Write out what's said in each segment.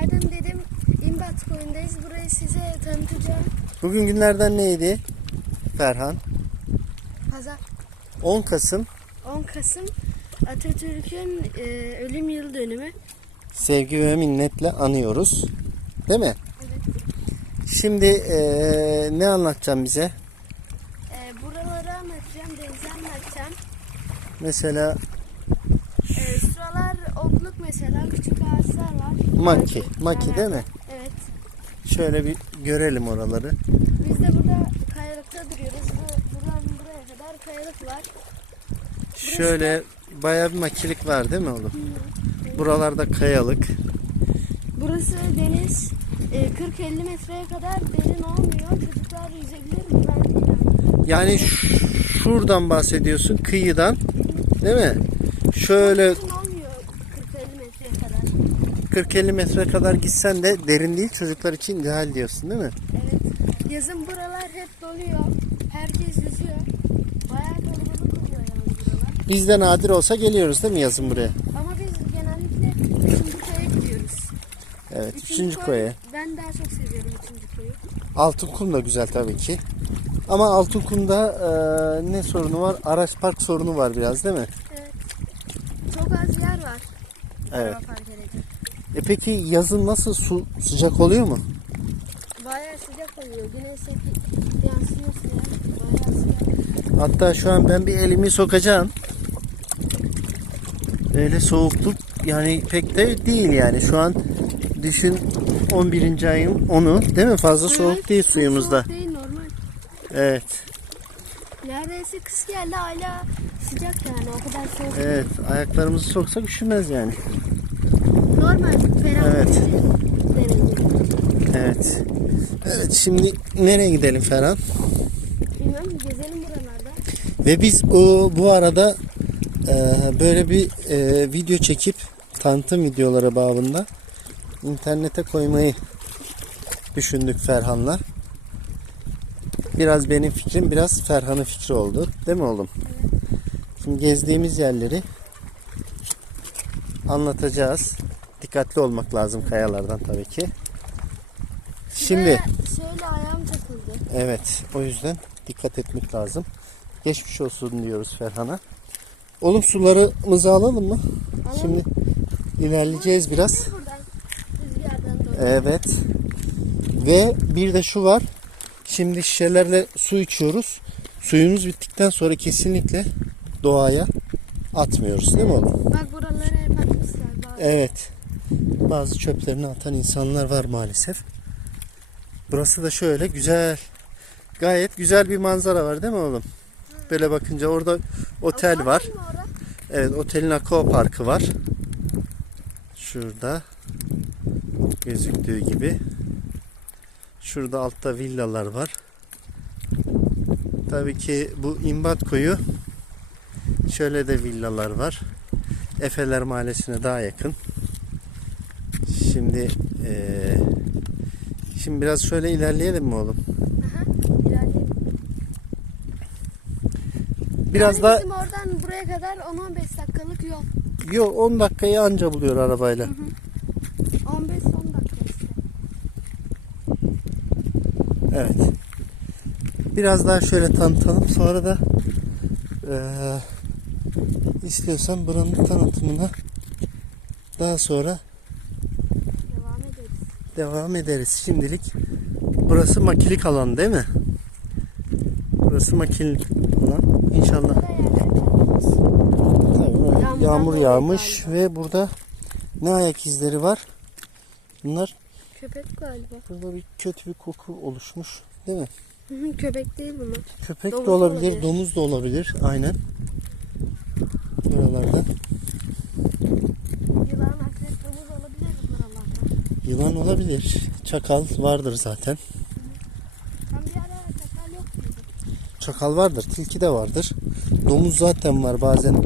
Günaydın dedim. İmbat koyundayız. Burayı size tanıtacağım. Bugün günlerden neydi? Ferhan. Pazar 10 Kasım 10 Kasım Atatürk'ün e, ölüm yıl dönümü. sevgi ve minnetle anıyoruz. Değil mi? Evet. Şimdi eee, ne anlatacağım bize? E, buraları anlatacağım, denizi anlatacağım. Mesela E, mesela, küçük ağaçlar var. maki. Evet. Maki değil mi? Evet. Şöyle bir görelim oraları. Biz de burada kayalıkta duruyoruz. Bu, buradan buraya kadar kayalık var. Şöyle bayağı bir makilik var değil mi oğlum? Buralarda kayalık. Burası deniz. E, 40-50 metreye kadar derin olmuyor. Çocuklar yüzebilir mi? Yani şuradan bahsediyorsun kıyıdan. Değil mi? Şöyle 40-50 metreye kadar. 40-50 metre kadar gitsen de derin değil çocuklar için ideal diyorsun değil mi? Evet. Yazın buralar hep doluyor. Herkes yüzüyor. Bayağı kalabalık oluyor yani buralar. Bizde nadir olsa geliyoruz değil mi yazın buraya? Ama biz genellikle üçüncü koya gidiyoruz. Evet. Üçüncü Üçüncü koy- koya. Ben daha çok seviyorum üçüncü koyu. Altınkum da güzel tabii ki. Ama Altınkum'da e, ne sorunu var? Araç park sorunu var biraz değil mi? Evet. Çok az yer var. Evet. E peki yazın nasıl su sıcak oluyor mu? Bayağı sıcak oluyor. Güneş yansıyor. Bayağı sıcak. Hatta şu an ben bir elimi sokacağım. Öyle soğukluk yani pek de değil yani. Şu an düşün 11. ayın 10'u değil mi? Fazla soğuk Evet, değil çok suyumuzda. Soğuk değil normal. Evet. Neredeyse kış geldi hala sıcak yani o kadar soğuk. Evet. Ayaklarımızı soksak üşümez yani. Normal Evet. Evet. Evet şimdi nereye gidelim Ferhan? Bilmiyorum gezelim buralarda. Ve biz o bu arada e, böyle bir e, video çekip tanıtım videoları babında internete koymayı düşündük Ferhan'la. Biraz benim fikrim, biraz Ferhan'ın fikri oldu. Değil mi oğlum? Şimdi gezdiğimiz yerleri anlatacağız. Dikkatli olmak lazım kayalardan tabii ki. Şimdi şöyle ayağım takıldı. Evet, o yüzden dikkat etmek lazım. Geçmiş olsun diyoruz Ferhan'a. Oğlum sularımızı alalım mı? Şimdi ilerleyeceğiz biraz. Gel Buradan rüzgardan dolayı. Evet. Ve bir de şu var. Şimdi şişelerle su içiyoruz. Suyumuz bittikten sonra kesinlikle doğaya atmıyoruz değil mi oğlum? Bak buraları hep atmışlar. Bak. Evet. Bazı çöplerini atan insanlar var maalesef. Burası da şöyle güzel. Gayet güzel bir manzara var değil mi oğlum? Böyle bakınca orada otel var. Evet otelin aqua parkı var. Şurada gözüktüğü gibi. Şurada altta villalar var. Tabii ki bu İmbat koyu şöyle de villalar var. Efeler Mahallesi'ne daha yakın. Şimdi eee, şimdi biraz şöyle ilerleyelim mi oğlum? Aha, ilerleyelim. Biraz yani da Bizim oradan buraya kadar 10-15 dakikalık yol. yok 10 dakikayı anca buluyor arabayla. 15-10 dakika işte. Evet. Biraz daha şöyle tanıtalım. Sonra da eee istiyorsan buranın tanıtımına daha sonra. Devam ederiz. Şimdilik burası makilik alan değil mi? Burası makilik alan. İnşallah yağmur yağmış ve burada ne ayak izleri var? Bunlar Köpek galiba. burada bir kötü bir koku oluşmuş değil mi? Köpek değil bunlar. Köpek Domuz de olabilir, olabilir. domuz da olabilir. Aynen. Buralarda. Yılan, akrep, domuz olabilir bunlar Allah'tan. Yılan olabilir. Çakal vardır zaten. Çakal vardır. Tilki de vardır. Domuz zaten var bazen.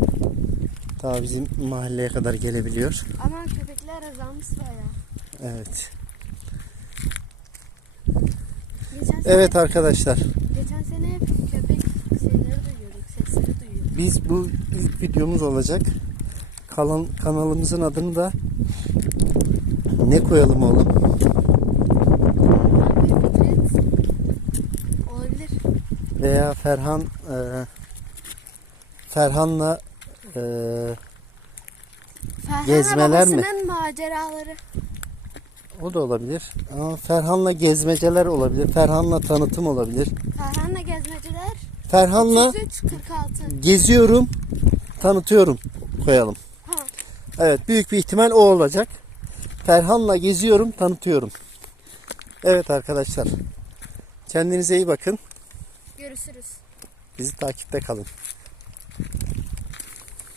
Daha bizim mahalleye kadar gelebiliyor. Ama köpekler azalmış bayağı. Evet. Geçen sene, Evet arkadaşlar. geçen sene hep köpek şeyleri duyuyorduk, sesleri duyuyorduk. Biz bu ilk videomuz olacak. Kalan, kanalımızın adını da Ne koyalım oğlum? Olabilir. Veya Ferhan e, Ferhan'la e, Ferhan Gezmeler mi? maceraları. o da olabilir. Ama Ferhan'la gezmeceler olabilir. Ferhan'la tanıtım olabilir. Ferhan'la gezmeciler. Ferhan'la 33 46. geziyorum, tanıtıyorum koyalım. Ha. Evet büyük bir ihtimal o olacak. Ferhan'la geziyorum, tanıtıyorum. Evet arkadaşlar. Kendinize iyi bakın. Görüşürüz. Bizi takipte kalın.